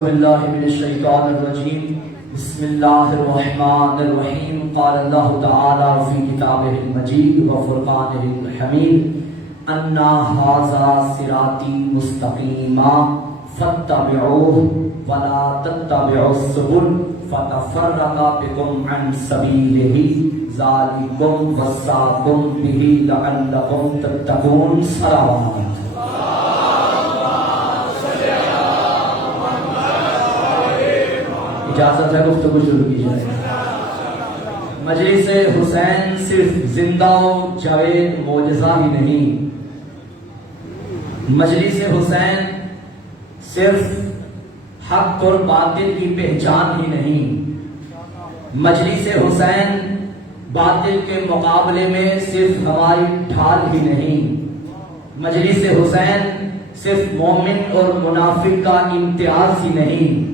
بالله من الشيطان الرجيم بسم الله الرحمن الرحيم قال الله تعالى في كتابه المجيد وفرقانه الحميد أن هذا صراطي مستقيما فاتبعوه ولا تتبعوا السبل فتفرق بكم عن سبيله ذلكم وصاكم به لعلكم تتقون صلوات اجازت ہے گفتگو شروع کی جائے۔ مجلس حسین صرف زندہ و جاوید معجزہ ہی نہیں، مجلس حسین صرف حق اور باطل کی پہچان ہی نہیں، مجلس حسین باطل کے مقابلے میں صرف ہماری ڈھال ہی نہیں، مجلس حسین صرف مومن اور منافق کا امتیاز ہی نہیں،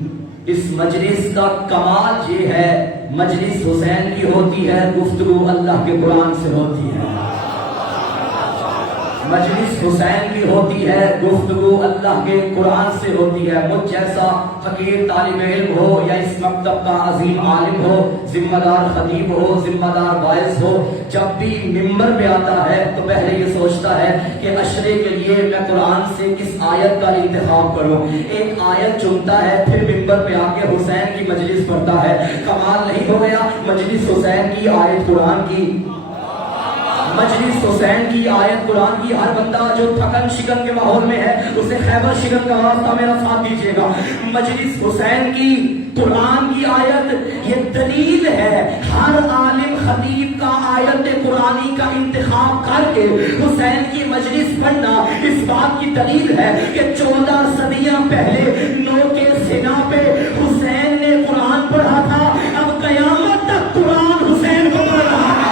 اس مجلس کا کمال یہ ہے مجلس حسین کی ہوتی ہے، گفتگو اللہ کے قرآن سے ہوتی ہے، مجلس حسین کی ہوتی ہے، گفتگو اللہ کے قرآن سے ہوتی ہے۔ مجھ جیسا فقیر طالب علم ہو یا اس مکتب کا عظیم عالم ہو، ذمہ دار خطیب ہو، ذمہ دار باعث ہو، جب بھی ممبر پہ آتا ہے تو پہلے یہ سوچتا ہے کہ عشرے کے لیے میں قرآن سے کس آیت کا انتخاب کروں، ایک آیت چنتا ہے، پھر ممبر پہ آ کے حسین کی مجلس پڑھتا ہے۔ کمال نہیں ہو گیا؟ مجلس حسین کی آیت قرآن کی، مجلس حسین کی آیت قرآن کی۔ ہر بندہ جو تھکن شکن کے ماحول میں ہے اسے خیبر شکن کا واسطہ میرا ساتھ دیجیے گا۔ مجلس حسین کی قرآن کی آیت یہ دلیل ہے، ہر عالم خطیب کا آیت قرآنی کا انتخاب کر کے حسین کی مجلس پڑھنا اس بات کی دلیل ہے کہ 14 صدیاں پہلے نو کے سنا پہ حسین نے قرآن پڑھا تھا، اب قیامت تک قرآن حسین کو پڑھ رہا ہے۔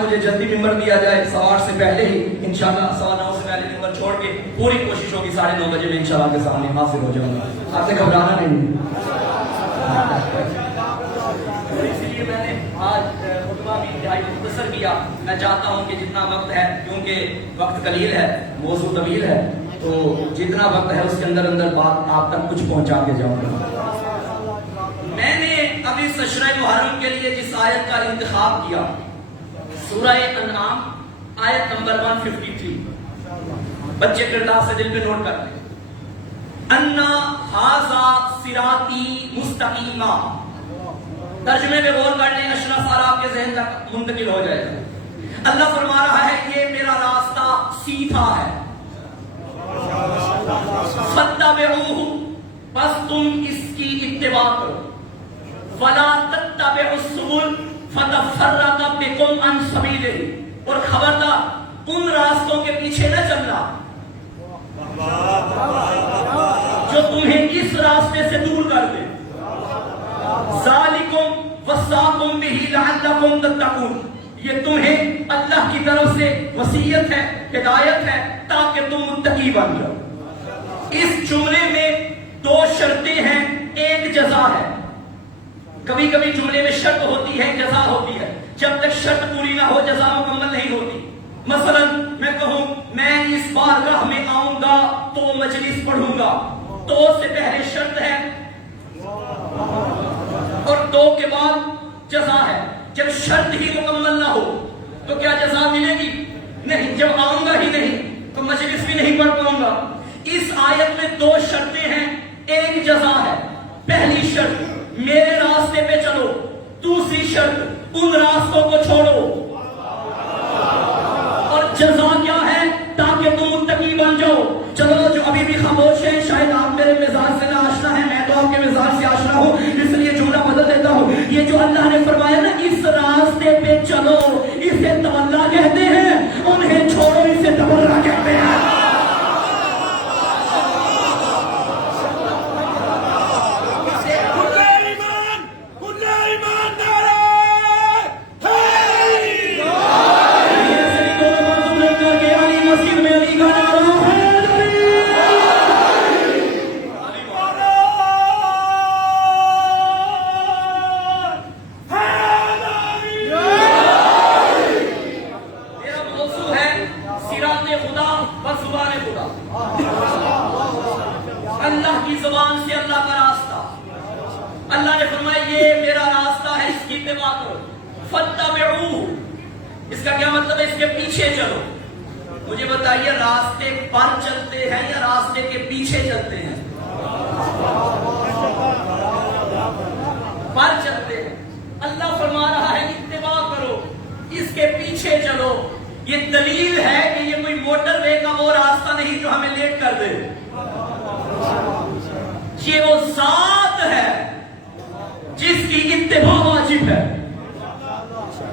مجھے جلدی ممبر دیا جائے، سوار سے پہلے ہی انشاءاللہ 9:15 سے پہلے ممبر چھوڑ کے پوری کوشش ہوگی 9:30 بجے میں انشاءاللہ کے سامنے حاضر ہو جاؤں گا، آپ سے گھبرانا نہیں۔ اسی لیے میں نے آج خطبہ بھی انتہائی مختصر کیا۔ میں چاہتا ہوں کہ جتنا وقت ہے، کیونکہ وقت قلیل ہے، موضوع طویل ہے، تو جتنا وقت ہے اس کے اندر اندر بات آپ تک کچھ پہنچا کے جاؤں گا۔ میں نے ابھی عشرہ محرم کے لیے جس آیت کا انتخاب کیا، سورہ انعام آیت نمبر 153، بچے کردار سے دل پہ نوٹ کر لیں۔ انا ھذا صراطی مستقیما، ترجمے پہ غور کر لیں، اشرا سارا آپ کے ذہن تک منتقل ہو جائے گا۔ اللہ فرما رہا ہے یہ میرا راستہ سیدھا ہے، فاتبعوہ، بس تم اس کی اتباع کرو، ولا تتبعوا السبل فتفرق بکم عن سبیلہ، اور خبردار ان راستوں کے پیچھے نہ چلنا جو تمہیں اس راستے سے دور کر دے۔ ذالکم وصاکم بہ لعلکم تتقون، یہ تمہیں اللہ کی طرف سے وصیت ہے، ہدایت ہے، تاکہ تم متقی بن جاؤ۔ اس جملے میں 2 شرطیں ہیں، ایک جزا ہے۔ کبھی کبھی جملے میں شرط ہوتی ہے، جزا ہوتی ہے، جب تک شرط پوری نہ ہو جزا مکمل نہیں ہوتی۔ مثلا میں کہوں میں اس بارگاہ میں آؤں گا تو مجلس پڑھوں گا، تو سے پہلے شرط ہے اور 2 کے بعد جزا ہے۔ جب شرط ہی مکمل نہ ہو تو کیا جزا ملے گی؟ نہیں۔ جب آؤں گا ہی نہیں تو مجلس بھی نہیں پڑھ پاؤں گا۔ اس آیت میں 2 شرطیں ہیں، ایک جزا ہے۔ پہلی شرط میرے راستے پہ چلو، دوسری شرط ان راستوں کو چھوڑو، اور جزا کیا ہے؟ تاکہ تم متقی بن جاؤ۔ چلو جو ابھی بھی خاموش ہیں، شاید آپ میرے مزاج سے نہ آشنا ہے، میں تو آپ کے مزاج سے آشنا ہوں، اس لیے جملہ بدل دیتا ہوں۔ یہ اتباع کرو. فاتبعوہ اس کا کیا مطلب ہے؟ اس کے پیچھے چلو. مجھے بتائیے راستے پر چلتے ہیں یا راستے کے پیچھے چلتے ہیں؟ پر چلتے ہیں. اللہ فرما رہا ہے اتباع کرو، اس کے پیچھے چلو. یہ دلیل ہے کہ یہ کوئی موٹر وے کا وہ راستہ نہیں جو ہمیں لیٹ کر دے. یہ وہ ذات ہے جس کی اتباع واجب ہے.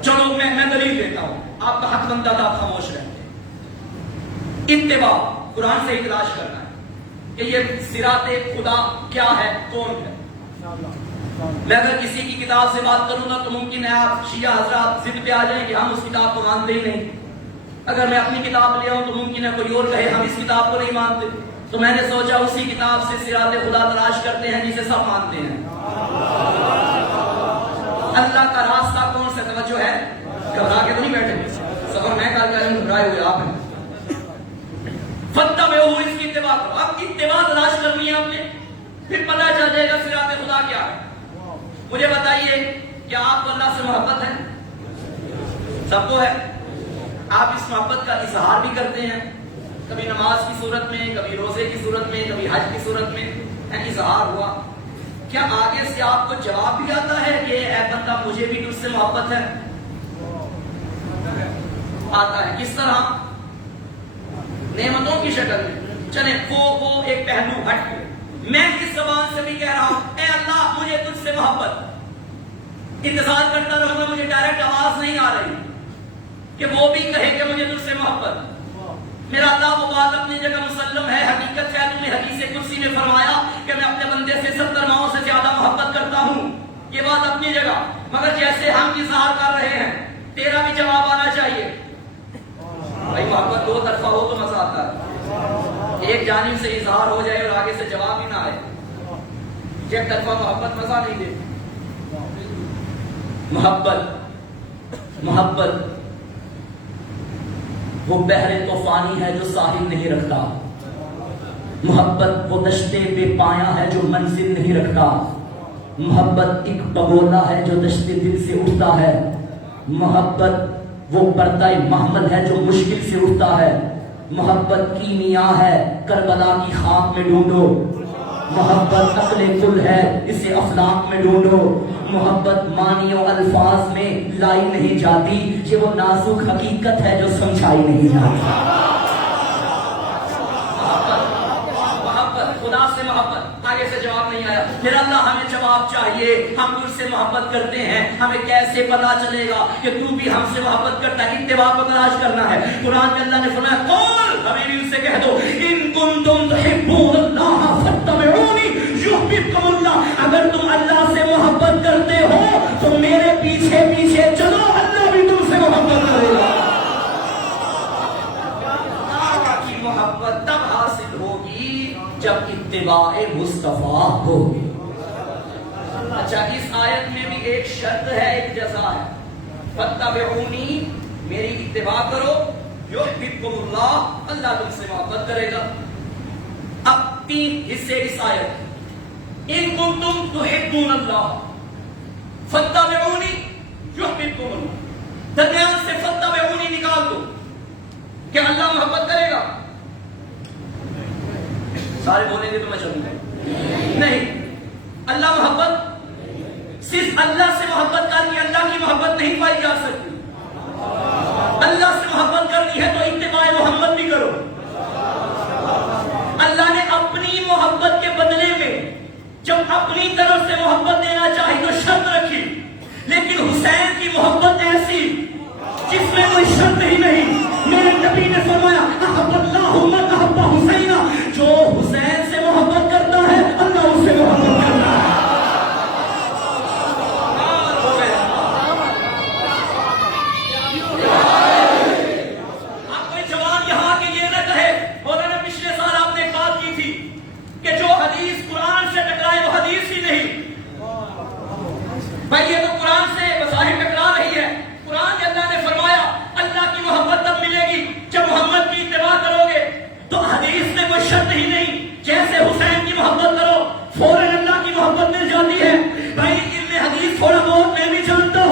چلو میں دلیل دیتا ہوں، آپ کا حق بنتا تھا آپ خاموش رہتے. اتباع قرآن سے ہی تلاش کرنا ہے کہ یہ صراط خدا کیا ہے، کون ہے. میں اگر کسی کی کتاب سے بات کروں گا تو ممکن ہے آپ شیعہ حضرات ضد پہ آ جائیں کہ ہم اس کتاب کو مانتے ہی نہیں. اگر میں اپنی کتاب لے آؤں تو ممکن ہے کوئی اور کہے ہم اس کتاب کو نہیں مانتے. تو میں نے سوچا اسی کتاب سے صراط خدا تلاش کرتے ہیں جسے سب مانتے ہیں. اللہ کا راستہ کون سا؟ توجہ ہے، گھبرا کے تو نہیں بیٹھے سفر میں کل کا گھبرائے ہوئے آپ ہیں. فاتبعوہ اس کی اتباع کرو. اب اتباع تلاش کرنی ہے آپ نے، پھر پتہ چل جائے گا صراط خدا کیا ہے. مجھے بتائیے کیا آپ کو اللہ سے محبت ہے؟ سب کو ہے. آپ اس محبت کا اظہار بھی کرتے ہیں، کبھی نماز کی صورت میں، کبھی روزے کی صورت میں، کبھی حج کی صورت میں اظہار ہوا. کیا آگے سے آپ کو جواب بھی آتا ہے کہ اے بندہ مجھے بھی تجھ سے محبت ہے؟ آتا ہے. کس طرح؟ نعمتوں کی شکل میں. چلیں وہ ایک پہلو ہٹ کے میں اس زبان سے بھی کہہ رہا ہوں اے اللہ مجھے تجھ سے محبت. انتظار کرتا رہوں گا، مجھے ڈائریکٹ آواز نہیں آ رہی کہ وہ بھی کہے کہ مجھے تجھ سے محبت. میرا اللہ وہ بات اپنی جگہ مسلم ہے. حقیقت ہے، تم نے حدیث قدسی میں فرمایا کہ میں اپنے بندے سے 70 ماؤں سے زیادہ محبت کرتا ہوں. یہ بات اپنی جگہ، مگر جیسے ہم اظہار کر رہے ہیں تیرا بھی جواب آنا چاہیے. بھائی محبت دو طرفہ ہو تو مزہ آتا ہے. ایک جانب سے اظہار ہو جائے اور آگے سے جواب ہی نہ آئے، ایک طرفہ محبت مزہ نہیں دے. محبت وہ بحر طوفانی ہے جو ساحل نہیں رکھتا. محبت وہ دشتے بے پایا ہے جو منزل نہیں رکھتا. محبت ایک بگولا ہے جو دشتے دل سے اٹھتا ہے. محبت وہ پردہ محمل ہے جو مشکل سے اٹھتا ہے. محبت کی میاں ہے کربلا کی خاک میں ڈھونڈو. محبت عقل کل ہے اسے افلاق میں ڈھونڈو. محبت معنی و الفاظ میں لائی نہیں جاتی، یہ وہ نازک حقیقت ہے جو سمجھائی نہیں جاتی. محبت خدا سے محبت. آگے سے جواب نہیں آیا. پھر اللہ ہمیں جواب چاہیے، ہم تجھ سے محبت کرتے ہیں، ہمیں کیسے پتا چلے گا کہ تو بھی ہم سے محبت کرتا ہے؟ اتباع کو تلاش کرنا ہے. قرآن میں اللہ نے فرمایا قول، ہمیں ان سے کہہ دو ان کنتم تحبون اللہ فاتبعونی یحببکم اللہ. اگر تم اللہ سے محبت کرتے ہو تو میرے پیچھے پیچھے چلو، اللہ بھی تم سے محبت کرے گا. اللہ کی محبت تب حاصل ہوگی جب اتباع مصطفیٰ ہوگی. اچھا اس آیت میں بھی ایک شرط ہے، ایک جزا ہے. فاتبعونی میری اتباع کرو، یحببکم اللہ اللہ تم سے محبت کرے گا. اب 3 حصے اس آیت. ان کنتم تحبون اللہ فاتبعونی یحببکم اللہ. درمیان سے فاتبعونی نکال دو. کیا اللہ محبت کرے گا؟ سارے بولیں گے تو میں چلوں گا. نہیں. اللہ محبت صرف اللہ سے محبت کر کے اللہ کی محبت نہیں پائی جا سکتی. اللہ سے محبت کرنی ہے تو اتباع محمد بھی کرو. اللہ نے اپنی محبت کے بدلے میں جب اپنی طرف سے محبت دینا چاہی تو شرط رکھی، لیکن حسین کی محبت ایسی جس میں کوئی شرط ہی نہیں. میرے نبی نے فرمایا احب اللہ من احب حسین، جو حسین سے محبت کرتا ہے اللہ اس سے محبت کرتا ہے. آپ کوئی جوان یہاں کے یہ نہ کہے مولانا پچھلے سال آپ نے ایک بات کی تھی کہ جو حدیث قرآن سے ٹکرائے وہ حدیث ہی نہیں. بھائی یہ تو قرآن سے بظاہر ٹکرا رہی ہے. قرآن کے اللہ نے فرمایا اللہ کی محبت تب ملے گی جب محمد کی اتباع کرو گے. تو حدیث میں کوئی شرط ہی نہیں، جیسے حسین کی محبت کرو فوراً اللہ کی محبت مل جاتی ہے. بھائی علم حدیث تھوڑا بہت میں بھی جانتا ہوں.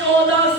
14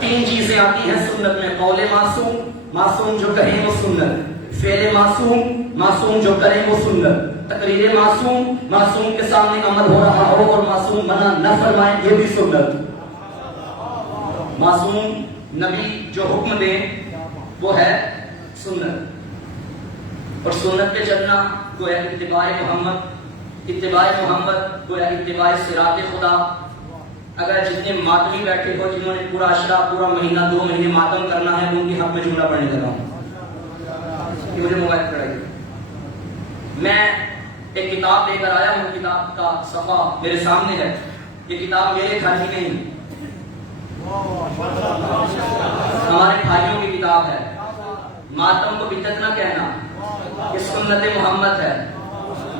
تین چیزیں آتی ہیں سنت میں: قول معصوم، معصوم جو کہیں وہ سنت; فعل معصوم، معصوم جو کریں وہ سنت; تقریر معصوم، معصوم کے سامنے عمل ہو رہا ہو اور معصوم منع نہ فرمائیں، یہ بھی سنت۔ معصوم نبی جو حکم دے وہ ہے سنت، اور سنت پہ چلنا گویا اتباع محمد، اتباع محمد گویا اتباع صراط خدا۔ اگر جتنے ماتمی بیٹھے ہو جنہوں نے پورا عشرہ، پورا مہینہ، 2 مہینے ماتم کرنا ہے، ان کے حق میں جملہ پڑھنے لگا ہوں کہ مجھے موبائل پڑھائیے۔ میں ایک کتاب لے کر آیا ہوں، کتاب کا صفحہ میرے سامنے ہے۔ یہ کتاب میرے گھر کی نہیں، ہمارے بھائیوں کی کتاب ہے۔ ماتم کو بدعت نہ کہنا، یہ سنت محمد ہے۔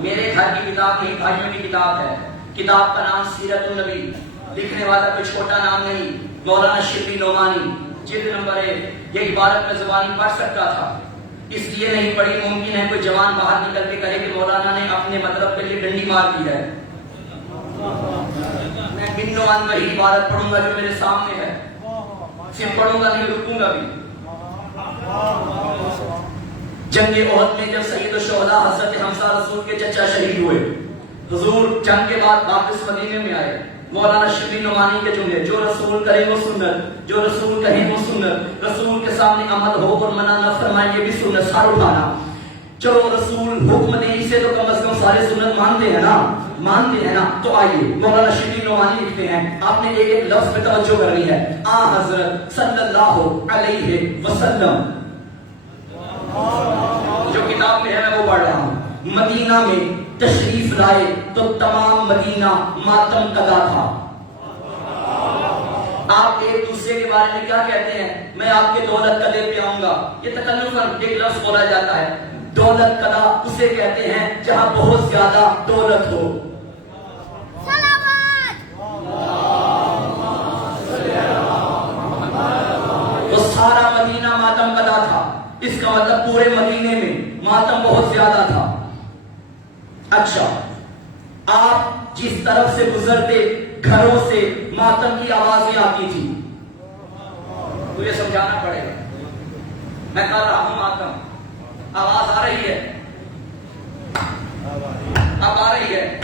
میرے گھر کی کتاب نہیں، بھائیوں کی کتاب ہے۔ کتاب کا نام سیرت النبی، لکھنے والا کوئی چھوٹا نام نہیں، مولانا شبلی نعمانی، جلد نمبر 1۔ یہ عبارت میں زبانی پڑھ سکتا تھا، اس لیے نہیں پڑھی۔ ممکن ہے کوئی جوان باہر نکل کے کہے کہ مولانا نے اپنے مطلب کے لیے ڈنڈی مار دی ہے۔ میں بنوان وہی عبارت پڑھوں گا جو میرے سامنے ہے، صرف پڑھوں گا نہیں، رکوں گا بھی۔ جنگ احد میں جب سید الشہداء حضرت حمزہ رسول کے چچا شہید ہوئے، حضور جنگ کے بعد واپس مدینے میں آئے۔ مولانا شبلی نعمانی کے جملے: جو رسول کرے وہ سنت، جو رسول کہے وہ سنت، رسول کے سامنے عمل ہو اور منع نہ فرمائے، یہ بھی سنت۔ سر اٹھانا، چلو رسول حکم دیں، اسے تو کم از کم سارے سنت مانتے ہیں نا، مانتے ہیں نا۔ تو آئیے مولانا شبلی نعمانی لکھتے ہیں، آپ نے ایک لفظ پہ توجہ کرنی ہے: آ حضرت صلی اللہ علیہ وسلم۔ جو کتاب میں ہے میں وہ پڑھ رہا ہوں۔ مدینہ میں تشریف لائے تو تمام مدینہ ماتم قضا تھا۔ آپ ایک دوسرے کے بارے میں کیا کہتے ہیں؟ میں آپ کے دولت قدے پہ آؤں گا۔ یہ تکلفاً ایک لفظ بولا جاتا ہے۔ دولت قضا اسے کہتے ہیں جہاں بہت زیادہ دولت ہو۔ تو سارا مدینہ ماتم قضا تھا، اس کا مطلب پورے مدینے میں ماتم بہت زیادہ تھا۔ اچھا، آپ جس طرف سے گزرتے گھروں سے ماتم کی آوازیں آتی تھی، تو یہ سمجھانا پڑے گا۔ میں کر رہا ہوں ماتم، آواز آ رہی ہے، اب آ رہی ہے۔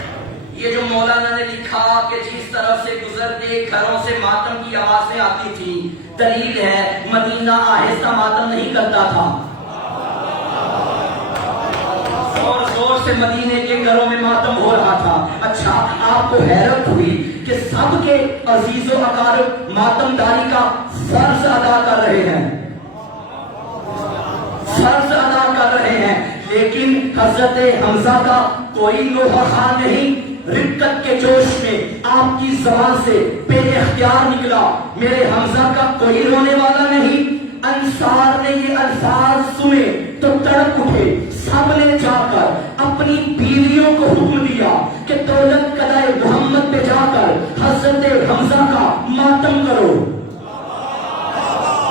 یہ جو مولانا نے لکھا کہ جس طرف سے گزرتے گھروں سے ماتم کی آوازیں آتی تھی، دلیل ہے مدینہ آہستہ ماتم نہیں کرتا تھا، زور سے مدینے کے گھروں میں ماتم ہو رہا تھا۔ اچھا، آپ کو حیرت ہوئی کہ سب کے عزیز و اقارب ماتم داری کا فرض ادا کر رہے ہیں، فرض ادا کر رہے ہیں، لیکن حضرت حمزہ کا کوئی نوحہ خان نہیں۔ رقت کے جوش میں آپ کی زبان سے بے اختیار نکلا، میرے حمزہ کا کوئی رونے والا نہیں۔ انصار نے یہ الفاظ سنے تو تڑپ اٹھے، سب نے جا کر اپنی بیویوں کو حکم دیا کہ دولت قضائے محمد پہ جا کر حضرت حمزہ کا ماتم کرو۔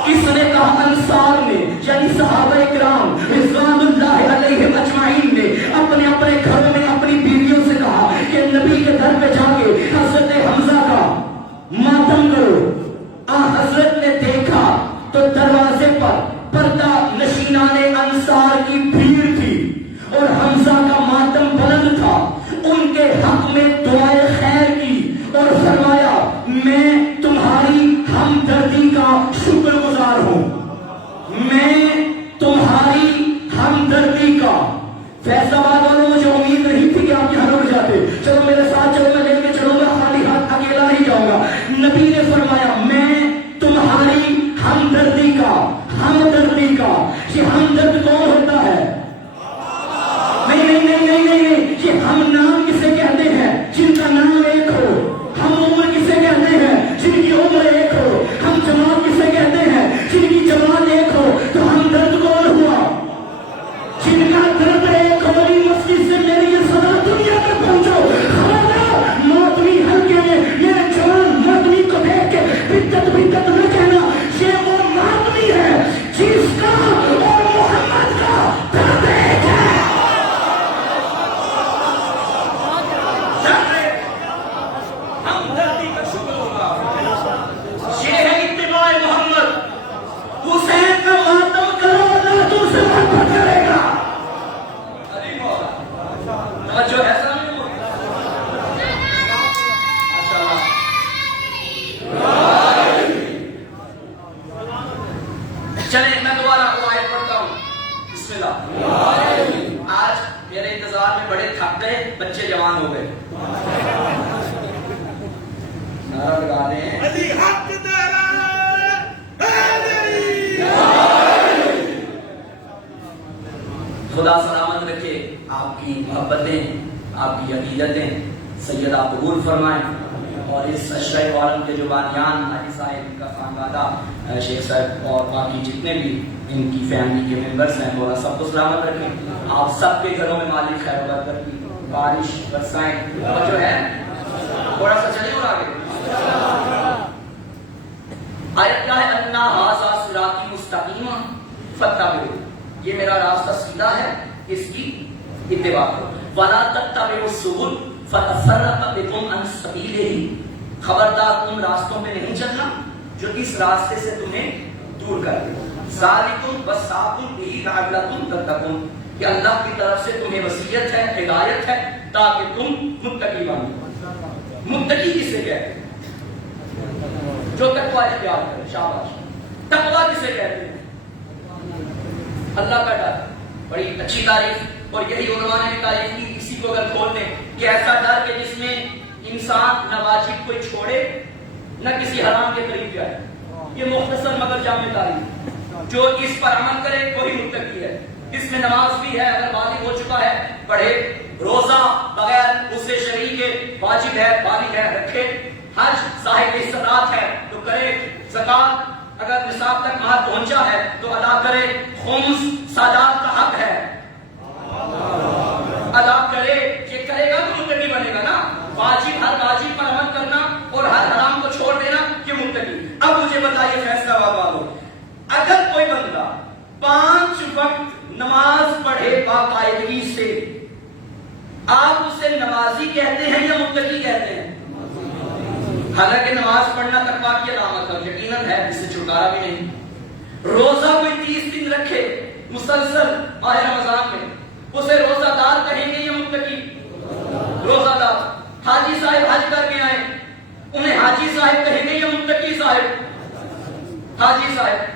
کس نے کہا؟ انصار نے، یعنی صحابہ کرام رضوان اللہ علیہم اجمعین نے اپنے اپنے گھروں میں اپنی بیویوں سے کہا کہ نبی کے در پہ جا کے حضرت حمزہ کا ماتم کرو۔ حضرت نے دیکھا تو دروازے پر پردہ نشینان انصار کی بھیڑ تھی اور حمزہ کا ماتم بلند تھا۔ ان کے حق میں دعائے خیر کی اور فرمایا میں تمہاری ہمدردی کا شکر گزار ہوں، میں تمہاری ہمدردی کا۔ فیصل آباد والوں مجھے امید نہیں تھی کہ آپ یہاں رک جاتے، چلو میرے ساتھ چلو، میں لے کے چلوں گا، خالی ہاتھ اکیلا نہیں جاؤں گا۔ نبی نے فرمایا میں تمہاری ہمدردی کا، ہمدردی کا۔ یہ ہمدرد کون ہوتا ہے؟ نہیں نہیں نہیں نہیں نہیں، یہ ہم نام کسے کہتے ہیں؟ جن کا نام ایک ہو۔ ہم عمر کسے کہتے ہیں؟ جن کی عمر ایک ہو۔ ہم جماعت کسے کہتے ہیں؟ جن کی جماعت ایک ہو۔ تو ہمدرد کون ہوا؟ جن کا درد ایک ہو۔ چلیں میں دوبارہ وہ آیت پڑھتا ہوں. بسم اللہ. آج میرے انتظار میں بڑے تھک گئے, بچے جوان ہو گئے. نعرہ لگا دیں علی حق تیرا خدا سلامت رکھے, آپ کی محبتیں, آپ کی عقیدتیں سیدہ قبول فرمائیں, اور اس اشرف عالم کے جو بانیان حاجی صاحب, ان کا خانوادہ, شیخ صاحب اور باقی جتنے بھی ان کی فیملی کے ممبرس ہیں, مولا سب کو سلامت رکھیں. آپ سب کے گھروں میں مالک خیر و برکت کی بارش برسائیں. اور جو ہے تھوڑا سا چلیے اور آگے آیت کیا ہے, انا ھذا صراطی مستقیم فاتبعوہ, یہ میرا راستہ سیدھا ہے, اس کی اتباع کرو. ولا تتبعوا السبل فتفرق بکم عن سبیلہ, خبردار تم راستوں میں نہیں چلنا جو اس راستے سے تمہیں دور کر دے. ذالکم وصاکم بہ لعلکم تتقون, کہ اللہ کی طرف سے تمہیں وصیت ہے, ہدایت ہے, تاکہ تم متقی بنو. متقی کسے کہتے ہیں؟ جو تقوی اختیار کرے. شاباش. تقوی کسے کہتے ہیں؟ اللہ کا ڈر. بڑی اچھی تعریف, اور یہی علماء نے تعریف کی. اسی کو اگر کھول لیں کہ ایسا ڈر کہ جس میں انسان نہ واجب کوئی چھوڑے نہ کسی حرام کے قریب جائے. یہ مختصر مگر جامع تعریف. جو اس پر عمل کرے وہی متقی ہے. اس میں نماز بھی ہے, اگر بالغ ہو چکا ہے پڑھے, روزہ بغیر اس سے شرعی کے واجب ہے, بالغ ہے رکھے, حج صاحب استطاعت ہے تو کرے, زکات اگر نصاب تک مال پہنچا ہے تو ادا کرے, خمس سادات کا حق ہے ادا کرے. یہ کرے گا تو متقی بنے گا نا. واجب, ہر واجب پر عمل کرنا اور ہر حرام کو چھوڑ دینا, یہ متقی. اب مجھے بتائیے فیصلہ والو, اگر کوئی بندہ 5 وقت نماز پڑھے باقاعدگی سے, آپ اسے نمازی کہتے ہیں یا متقی کہتے ہیں؟ حالانکہ نماز پڑھنا تقویٰ کی علامت ہے, یقیناً ہے, اس سے چھٹکارا بھی نہیں. روزہ کوئی 30 دن رکھے مسلسل ماہ رمضان میں, اسے روزہ دار کہیں گے یا متقی؟ روزہ دار. حاجی صاحب حج کر کے آئے, انہیں حاجی صاحب کہیں گے یا متقی صاحب؟ حاجی صاحب.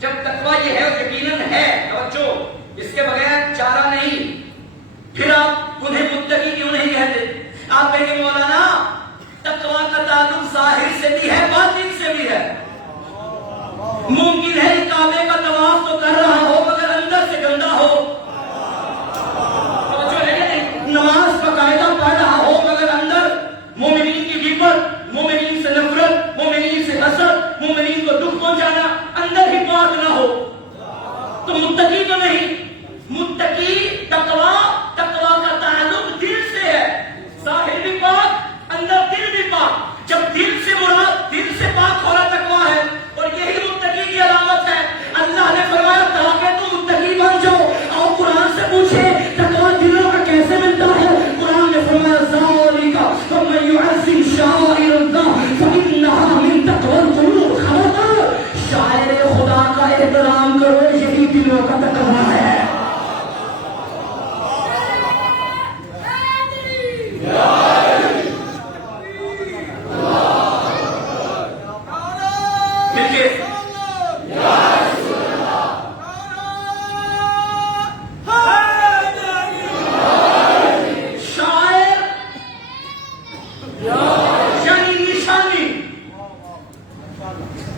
جب تقویٰ یہ ہے اور یقیناً ہے, توجہ, اس کے بغیر چارہ نہیں, پھر آپ انہیں متقی کیوں نہیں کہتے؟ آپ کہیں گے مولانا تقویٰ کا تعلق ظاہر سے بھی ہے, باطن سے بھی ہے. ممکن ہے کعبے کا طواف تو کر رہا ہو مگر اندر سے گندا ہو, نماز باقاعدہ پڑھ رہا ہو مگر اندر مومنین کی غیبت, مومنین سے نفرت, مومنین سے حسد, مومنین کو دکھ پہنچانا اندر ہی پاک نہ ہو, تو متقی تو نہیں. متقی تقویٰ کا تعلق دل سے ہے, ظاہر بھی پاک اندر دل بھی پاک. جب دل سے مراد دل سے پاک ہونا تقویٰ ہے, اور یہی متقی کی علامت ہے. اللہ نے فرمایا تاکہ تم متقی بن جاؤ. اور قرآن سے پوچھے تقویٰ دلوں کا کیسے ملتا ہے؟ قرآن نے فرمایا ذالک ومن یعظم شعائر اللہ فإنها من تقوی القلوب. خبردار, شاعر خدا کا احترام کرو, یہی دلوں کا تقویٰ ہے.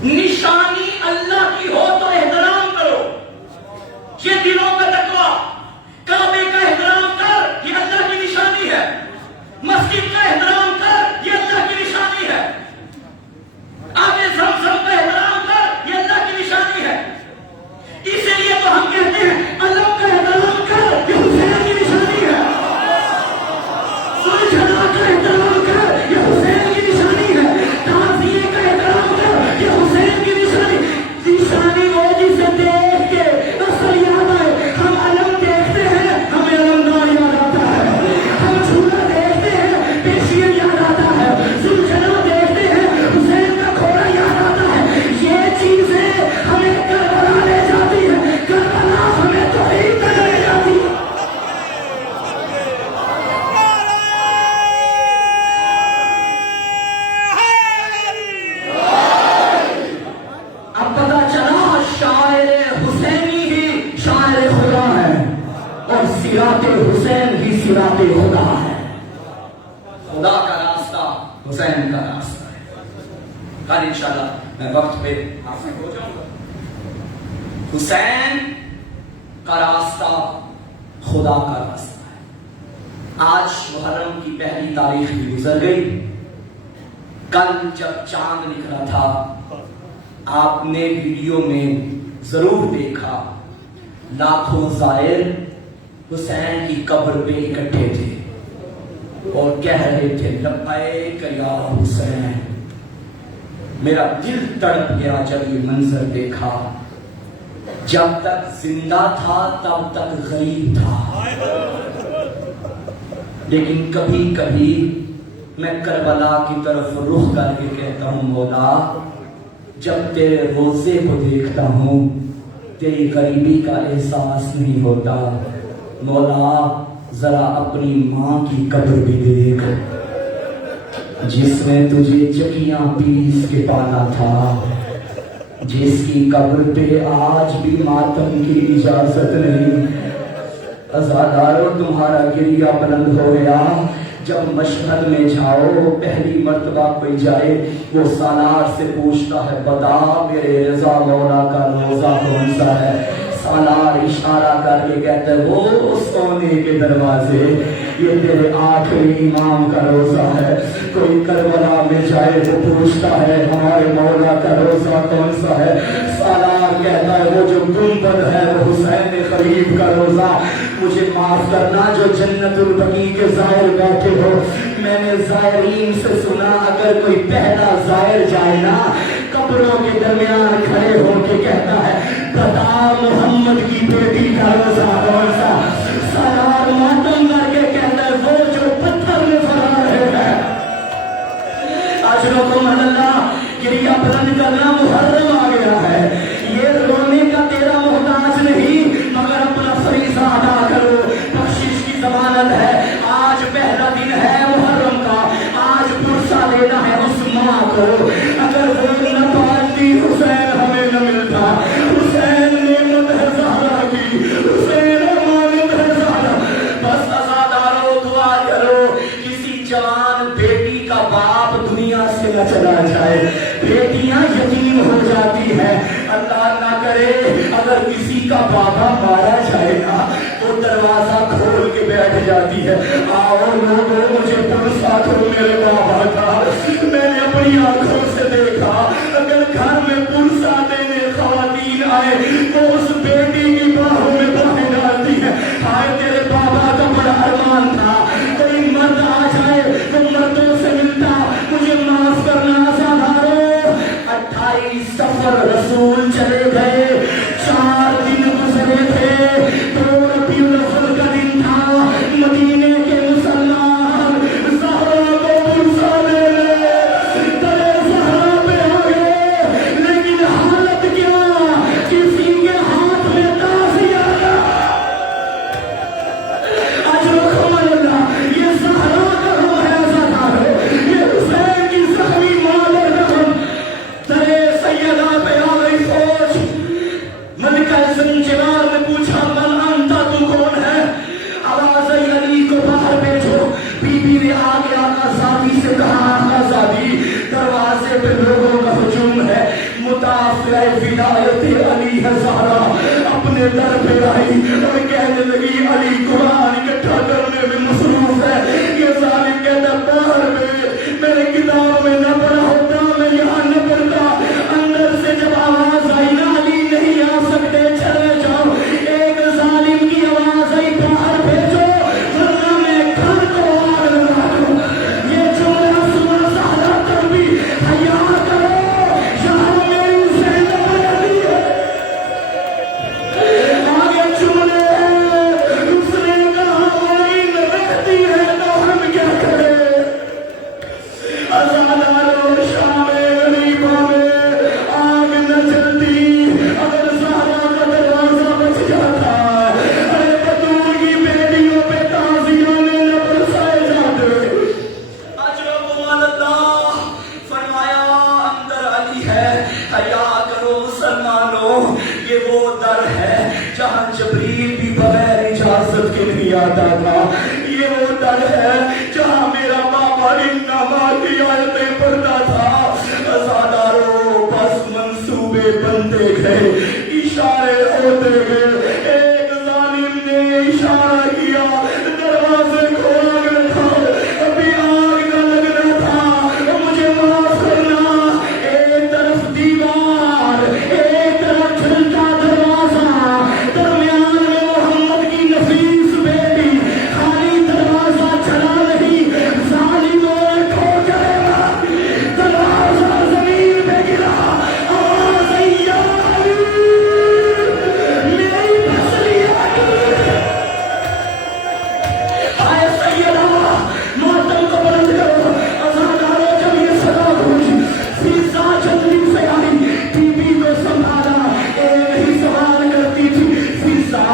نشانی اللہ کی ہو تو احترام کرو, یہ دلوں کا تقویٰ. کعبے کا احترام کر, یہ اللہ کی نشانی ہے. مسجد کا احترام کر, یہ اللہ کی نشانی ہے. آب زمزم کا احترام کر, یہ اللہ کی نشانی ہے. اسی لیے تو ہم کہتے ہیں علم کا احترام کر, یہ حسین کی نشانی ہے. سلجھنا کا احترام کر, یہ حسین کی نشانی ہے. تعزیے کا احترام کر, یہ حسین کی نشانی. نشانی وہ جسے دیکھ کے اصل یاد آئے. ہم علم دیکھتے ہیں, ہمیں علمدار یاد آتا ہے. ہم جھولا دیکھتے ہیں, پیشین یاد آتا ہے. سلجھنا دیکھتے ہیں, حسین کا کھوڑا یاد آتا ہے. یہ چیزیں ہمیں کربلا لے جاتی ہے. کربلا ہمیں توحید تک لے جاتی ہے. اب پتا چلا شاعر صراط حسین ہی صراط خدا ہے. خدا کا راستہ حسین کا راستہ ہے. کل انشاءاللہ میں وقت پہ آپ سے ہو جاؤں گا. حسین کا راستہ خدا کا راستہ ہے. آج محرم کی پہلی تاریخ بھی گزر گئی. کل جب چاند نکلا تھا آپ نے ویڈیو میں ضرور دیکھا لاکھوں زائر حسین کی قبر پہ اکٹھے تھے اور کہہ رہے تھے لبیک یا حسین. میرا دل تڑپ گیا جب یہ منظر دیکھا. جب تک زندہ تھا تب تک غریب تھا، لیکن کبھی کبھی میں کربلا کی طرف رخ کر کے کہتا ہوں مولا جب تیرے روزے کو دیکھتا ہوں تیری غریبی کا احساس نہیں ہوتا. مولا ذرا اپنی ماں کی قبر بھی دیکھ جس نے تجھے چکیاں پیس کے پالا تھا، جس کی قبر پہ آج بھی ماتم کی اجازت نہیں. عزادارو تمہارا گریہ بلند ہو گیا. جب مشہد میں جاؤ پہلی مرتبہ کوئی جائے وہ سالار سے پوچھتا ہے بتا میرے رضا مولا کا روزہ کون سا ہے. سالار اشارہ کر کے کہتے ہیں وہ سونے کے دروازے، یہ تیرے آخری امام کا روزہ ہے. کوئی کربلا میں جائے وہ پوچھتا ہے ہمارے مولا کا روزہ کون سا ہے. سالار کہتا ہے وہ جو گنبد ہے وہ حسین قریب کا روزہ. مجھے معاف کرنا جو جنت البقیع کے زائر بیٹھے ہو، میں نے زائرین سے سنا اگر کوئی پہلا زائر جائے نا قبروں کے درمیان کھڑے ہو کے کہتا ہے بتا محمد کی بیٹی کا روزہ کون سا. سالار ماتم کر کے کہتا ہے وہ جو پتھر میں فرا رہے ہیں. اجرکم اللہ گریہ بلند کرنا محرم آ گیا ہے. یہ رونے کا تیرا محتاج نہیں مگر اپنا فریضہ ادا کرو. بخشش کی ضمانت ہے. آج پہلا دن ہے محرم کا. آج پرسہ لینا ہے اس ماں کو. اگر وہ نہ پالتی حسین ہمیں نہ ملتا. حسین نعمت ہے زہرا کی، حسین امانت ہے زہرا. بس عزادارو دعا کرو کسی جوان بیٹی کا باپ دنیا سے نہ چلا جائے. بیٹیاں یتیم ہو جاتی ہیں. اللہ نہ کرے اگر کسی کا بابا مارا جائے گا تو دروازہ کھول کے بیٹھ جاتی ہے آؤ لوگوں مجھے پرسہ کرو میرے بابا کا. میں نے اپنی آنکھوں سے دیکھا اگر گھر میں پرسہ دینے خواتین آئے تو اس بیٹی کی باہوں میں باہیں ڈالتی ہے. ہائے تیرے بابا کا بڑا ارمان تھا کوئی مرد آ جائے تو مردوں سے ملتا. مجھے معاف کرنا عزادارو. 28 سفر رسول چلے گئے، 4 دن گزرے تھے. 2 ربیع الاول کا دن تھا. مدینے کے مسلمان زہرا کو پرسہ لے لے تلے زہرا پہ آ گئے. لیکن حالت کیا کسی کے ہاتھ میں تازیہ اجرکم اللہ. یہ زہرا کا روح ہے عزادارو. یہ حسین کی زخمی مال رحم تلے سیدہ پہ آ گئی فوج. ملکہ زنجبار نے پوچھا من انتا تو کون ہے. آواز علی کو باہر بھیجو. بی بی نے آگے آقا زادی سے کہا آقا زادی دروازے پہ لوگوں کا ہجوم ہے. متافع ولایت علی ہے زہرا اپنے در پہ آئی اور کہنے لگی علی قرآن اکٹھا کرنے میں مصروف ہے. یہ ظالم کہتا باہر میں میرے کتاب میں نہ پڑھا ہوتا میں یہاں نہ پڑھتا. اندر سے جب آواز آئی نا علی نہیں آ سکتے چلے جاؤ. ایک ظالم کی آواز آئی باہر بھیجو ورنہ میں گھر کو آگ لگا دوں. یہ جملہ سنا زہرا تب بھی حیا کرو یہاں میری زینب رہتی ہے. آگے جملے اس نے کہا وہی رہتی ہے تو ہم کیا کریں. عزادارو شام غریبوں میں آگ نہ جلتی اگر زہرا کا دروازہ بچ جاتا. ارے بطول کی بیٹیوں پہ تازیہ میں نہ برسائے جاتے. اجرکم اللہ فرمایا اندر علی ہے. حیا کرو مسلمانوں. یہ وہ در ہے جہاں جبریل بھی بغیر اجازت کے نہیں نہیں آتا تھا. یہ وہ در ہے جہاں میرا بابا ان نماز کی آیتیں پڑھتا تھا. ازاداروں بس منصوبے بنتے گئے, اشارے ہوتے گئے. ایک ظالم نے اشارہ کیا, دروازے کھول رکھا, ابھی آگ نہ لگنا تھا, مجھے معاف کرنا. ایک طرف دیوار, ایک طرف جھلتا دروازہ, درمیان میں محمد کی نفیس بیٹی. خالی دروازہ چلا نہیں, ظالموں نے ٹھوکرے ماری, دروازہ زمین پہ گرا. آواز آئی, یا علی, میری پسلی آئی. آئے سیدہ, ماتم کو بلند کرو. ازاداروں جب یہ صدا گونجی, فیضا جلدی سے آئی, بی بی کو سنبھالا. ایک ہی سوال کرتی تھی, فیضا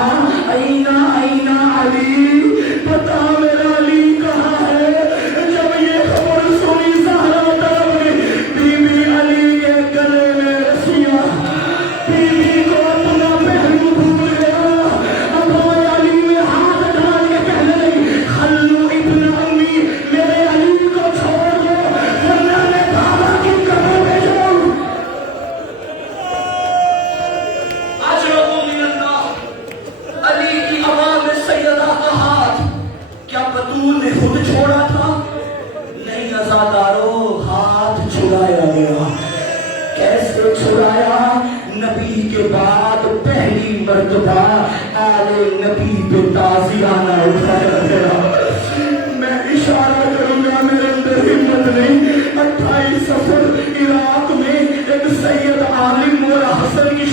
اینا اینا علی, بتا میرا علی کہاں ہے. جب یہ خبر سنی زہرا طرف گئی, بی بی علی کے گلے میں رسیاں, بی بی کو اپنا پہلو بھول گیا. ابا علی میں ہاتھ ڈال کے کہنے لگی, خلو ابن امی, میرے علی کو چھوڑ دو ورنہ میں بابا کی قبر میں جاؤں. اجرؤ من اللہ. علی کی آواز میں سیدہ کا ہاتھ. کیا بطول نے خود چھوڑا تھا؟ نہیں ازاداروں, ہاتھ چھڑایا گیا. کیسے چھڑایا؟ نبی کے بعد پہلی مرتبہ آل نبی پہ تازیانہ اٹھایا گیا. میں اشارہ کروں گا, میرے اندر ہمت نہیں. 28 سفر عراق میں ایک سید عالم مولا حسن کی